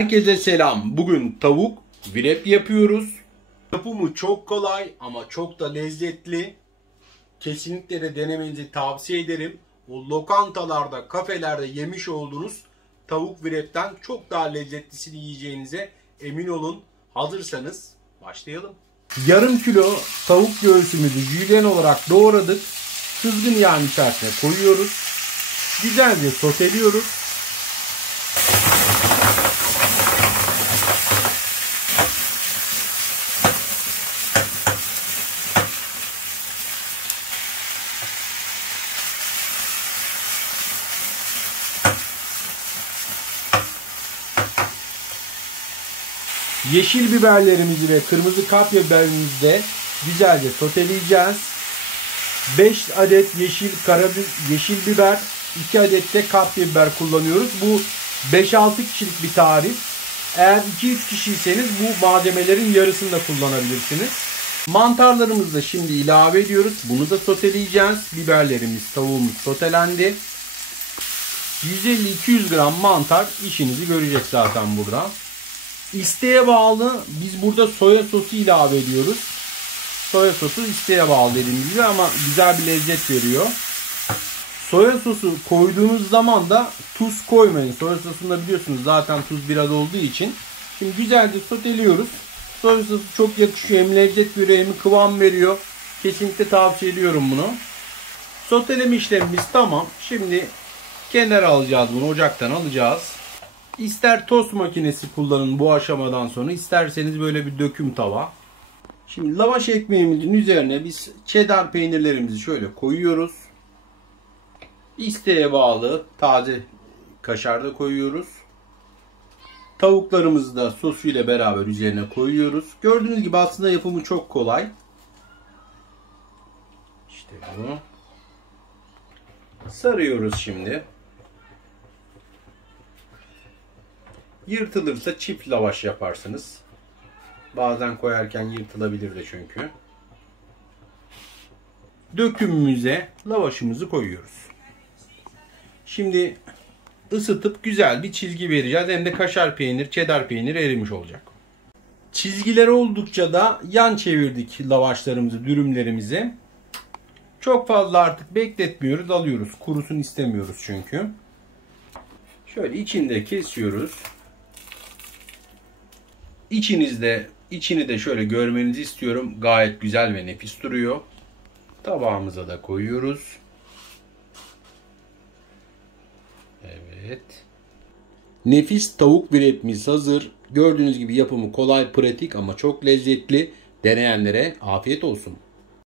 Herkese selam. Bugün tavuk wrap yapıyoruz. Yapımı çok kolay ama çok da lezzetli. Kesinlikle de denemenizi tavsiye ederim. O lokantalarda, kafelerde yemiş olduğunuz tavuk wrap'ten çok daha lezzetlisini yiyeceğinize emin olun. Hazırsanız başlayalım. Yarım kilo tavuk göğsümüzü jülyen olarak doğradık. Kızgın yağın içerisine koyuyoruz. Güzelce soteliyoruz. Yeşil biberlerimizi ve kırmızı kapya biberimizi de güzelce soteleyeceğiz. 5 adet yeşil biber, 2 adet de kapya biber kullanıyoruz. Bu 5-6 kişilik bir tarif. Eğer 2-3 kişiyseniz bu malzemelerin yarısını da kullanabilirsiniz. Mantarlarımızı da şimdi ilave ediyoruz. Bunu da soteleyeceğiz. Biberlerimiz, tavuğumuz sotelendi. 150-200 gram mantar işinizi görecek zaten burada. İsteğe bağlı, biz burada soya sosu ilave ediyoruz. Soya sosu isteğe bağlı dediğimiz gibi ama güzel bir lezzet veriyor. Soya sosu koyduğunuz zaman da tuz koymayın. Soya sosunda biliyorsunuz zaten tuz biraz olduğu için. Şimdi güzelce soteliyoruz. Soya sosu çok yakışıyor. Hem lezzet veriyor hem kıvam veriyor. Kesinlikle tavsiye ediyorum bunu. Soteleme işlemimiz tamam. Şimdi kenara alacağız bunu. Ocaktan alacağız. İster tost makinesi kullanın bu aşamadan sonra, isterseniz böyle bir döküm tava. Şimdi lavaş ekmeğimizin üzerine biz cheddar peynirlerimizi şöyle koyuyoruz. İsteğe bağlı taze kaşar da koyuyoruz. Tavuklarımızı da sosuyla beraber üzerine koyuyoruz. Gördüğünüz gibi aslında yapımı çok kolay. İşte bunu sarıyoruz şimdi. Yırtılırsa çift lavaş yaparsınız. Bazen koyarken yırtılabilir de çünkü. Dökümümüze lavaşımızı koyuyoruz. Şimdi ısıtıp güzel bir çizgi vereceğiz. Hem de kaşar peynir, cheddar peynir erimiş olacak. Çizgileri oldukça da yan çevirdik lavaşlarımızı, dürümlerimizi. Çok fazla artık bekletmiyoruz, alıyoruz. Kurusun istemiyoruz çünkü. Şöyle içinde kesiyoruz. İçini de şöyle görmenizi istiyorum. Gayet güzel ve nefis duruyor. Tabağımıza da koyuyoruz. Evet. Nefis tavuk wrap'imiz hazır. Gördüğünüz gibi yapımı kolay, pratik ama çok lezzetli. Deneyenlere afiyet olsun.